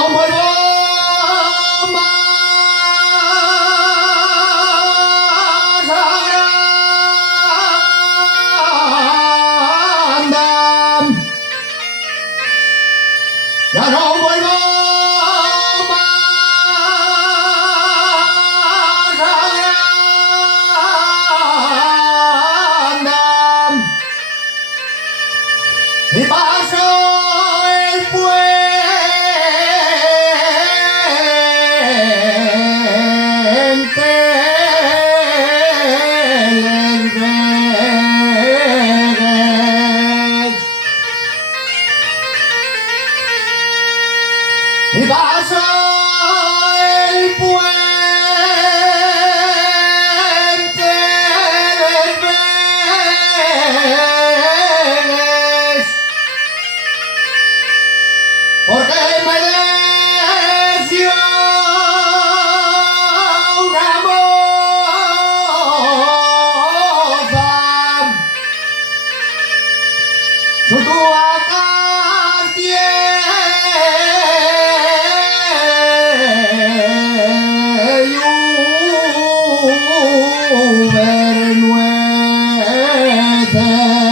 no vuelvo más a Granada. Ya no vuelvo más a Granada. Y paso el puente Les Vegues. Y paso el puente Les Vegues. Porque me deció una moza, su tuacas tiene y vernueces.